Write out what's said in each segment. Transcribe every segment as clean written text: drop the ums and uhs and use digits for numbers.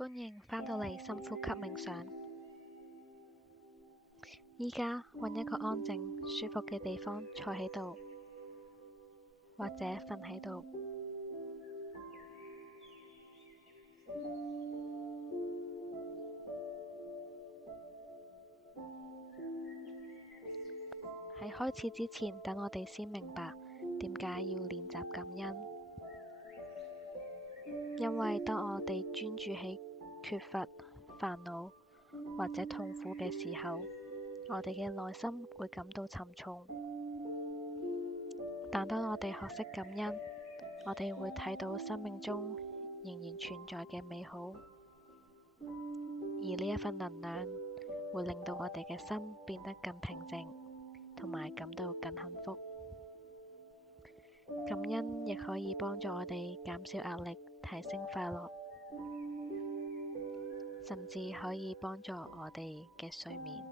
歡迎返到嚟深呼吸冥想。依家揾一個安靜、舒服嘅地方坐喺度，或者瞓喺度。喺開始之前，等我哋先明白點解要練習感恩。因為當我哋專注喺缺乏、煩惱或者痛苦嘅時候，我哋嘅內心會感到沉重。但當我哋學識感恩，我哋會睇到生命中仍然存在嘅美好，而呢一份能量會令到我哋嘅心變得更平靜，同埋感到更幸福。感恩亦可以幫助我哋減少壓力，提升快樂，甚至可以幫助我哋嘅睡眠，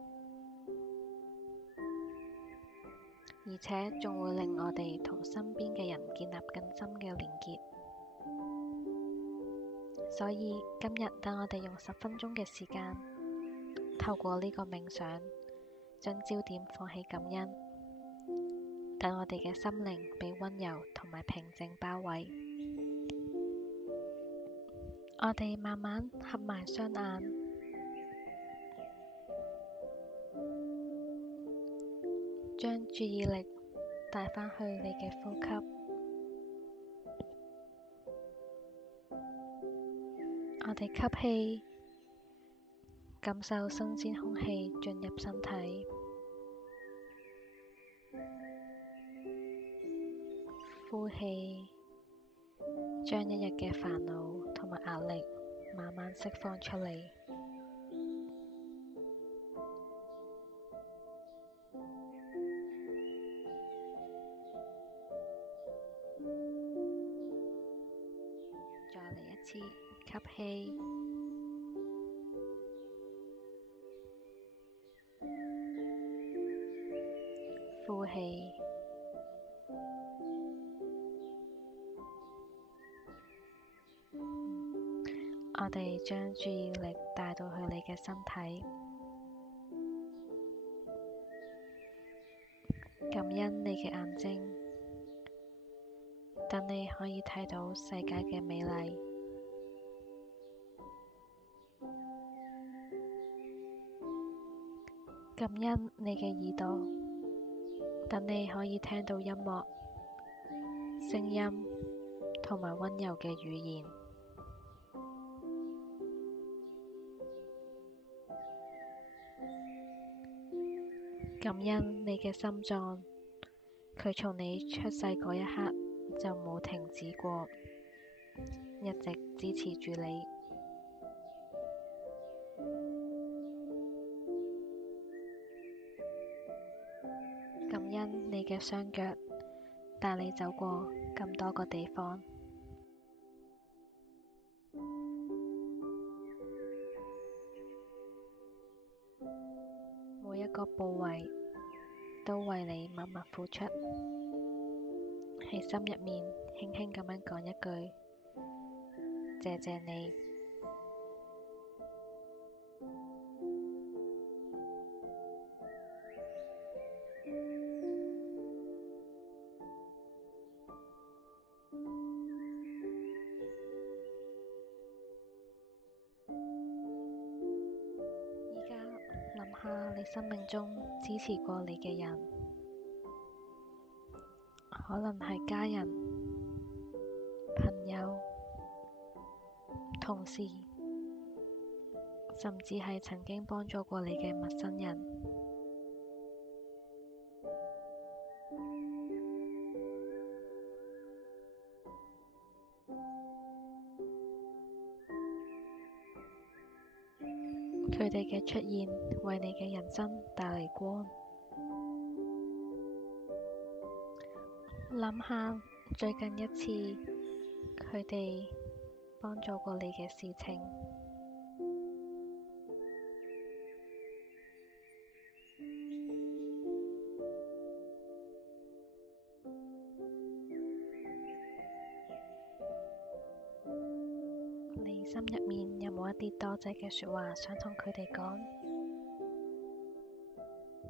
而且仲會令我哋同身邊嘅人建立更深嘅連結。所以今日等我哋用10分鐘嘅時間，透過呢個冥想，將焦點放喺感恩，等我哋嘅心靈被溫柔同埋平靜包圍。我哋慢慢合埋雙眼，將注意力帶返去你嘅呼吸。我哋吸氣，感受新鮮空氣進入身體。呼氣，將一日嘅煩惱同埋壓力慢慢釋放出嚟。再嚟一次，吸氣，呼氣。我哋將注意力帶到去你嘅身體，感恩你嘅眼睛，等你可以睇到世界嘅美麗。感恩你嘅耳朵，等你可以聽到音樂、聲音同埋溫柔嘅語言。感恩你嘅心臟，佢從你出世嗰一刻就冇停止過，一直支持住你。感恩你嘅雙腳，帶你走過咁多個地方。每一個部位都為你默默付出，喺心入面輕輕咁樣講一句：謝謝你。而家諗下你生命中支持過你嘅人，可能係家人、朋友、同事，甚至係曾經幫助過你嘅陌生人。佢哋嘅出現，為你嘅人生帶嚟光。諗下最近一次佢哋幫助過你嘅事情。你心入面有冇一啲多謝嘅說話想同佢哋講？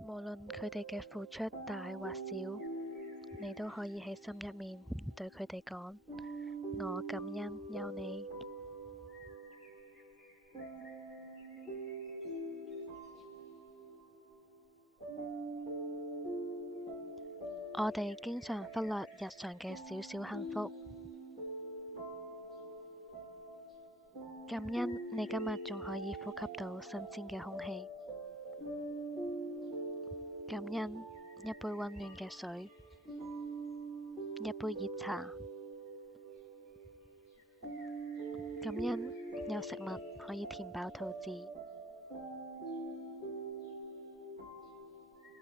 無論佢哋嘅付出大或小，你都可以喺心入面對佢哋講：我感恩有你。我哋經常忽略日常嘅小小幸福。感恩你今日仲可以呼吸到新鮮嘅空氣。感恩一杯溫暖嘅水，一杯熱茶。感恩有食物可以填飽肚子。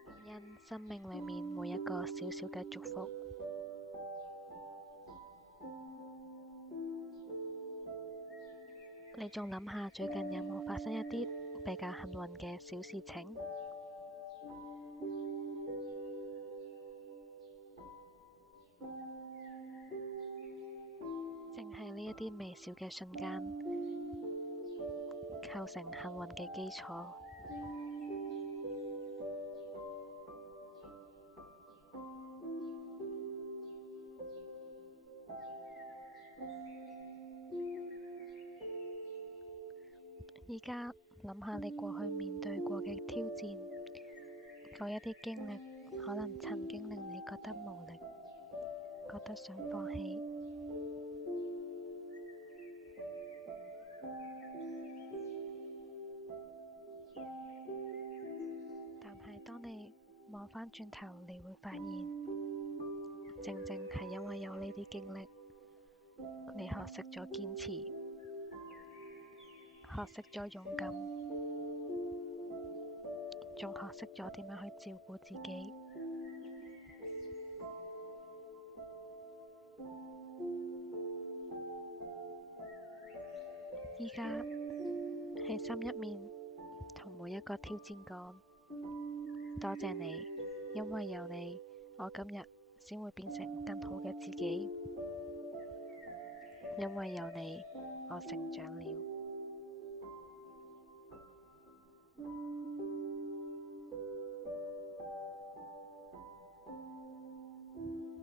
感恩生命裏面每一個小小嘅祝福。你仲諗下最近有冇發生一啲比較幸運嘅小事情？正係呢一啲微小嘅瞬間，構成幸運嘅基礎。而家諗下你過去面對過嘅挑戰，嗰一啲經歷可能曾經令你覺得無力，覺得想放棄。但係當你望返轉頭，你會發現，正正係因為有呢啲經歷，你學識咗堅持，學識咗勇敢，仲學識咗點樣去照顧自己。而家喺心入面同每一個挑戰講：多謝你，因為有你，我今日先會變成更好嘅自己。因為有你，我成長了。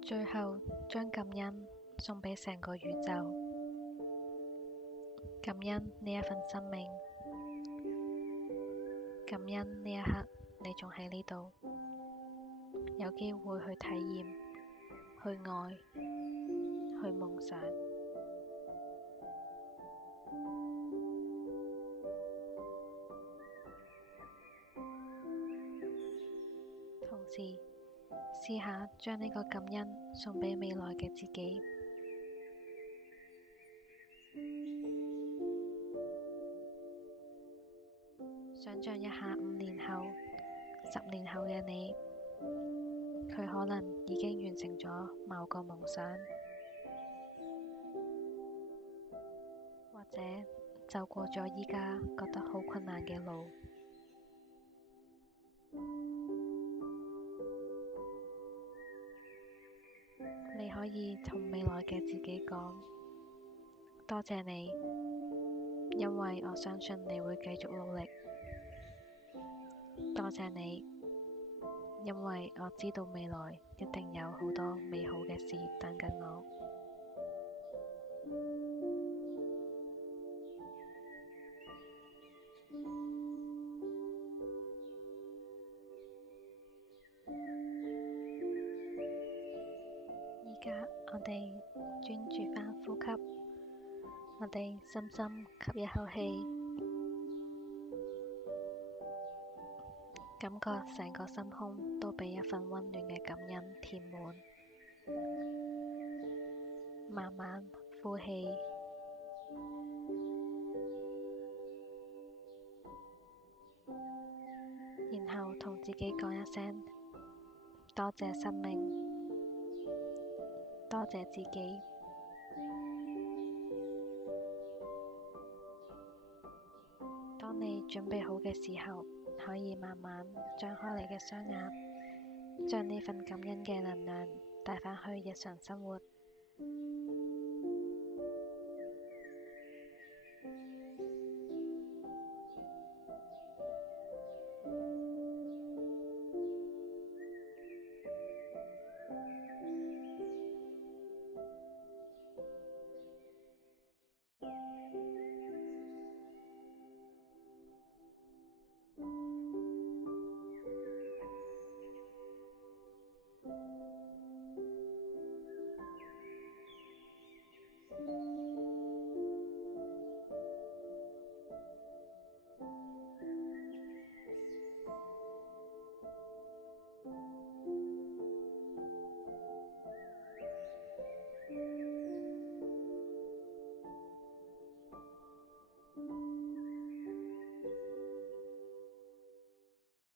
最後，將感恩送畀成個宇宙。感恩呢一份生命，感恩呢一刻你仲喺呢度，有機會去體驗、去愛、去夢想。同時，試下將呢個感恩送畀未來嘅自己。想像一下5年後、10年後嘅你，佢可能已經完成咗某個夢想，或者走過咗而家覺得好困難嘅路。你可以同未來嘅自己講：多謝你，因為我相信你會繼續努力。多謝你，因為我知道未來一定有好多美好嘅事等緊我。而家我哋專注返呼吸，我哋深深吸一口氣，感覺成個心胸都被一份溫暖嘅感恩填滿。慢慢呼氣，然後同自己講一聲：多謝生命，多謝自己。當你準備好嘅時候，可以慢慢張開你嘅雙眼，將呢份感恩嘅能量帶返去日常生活。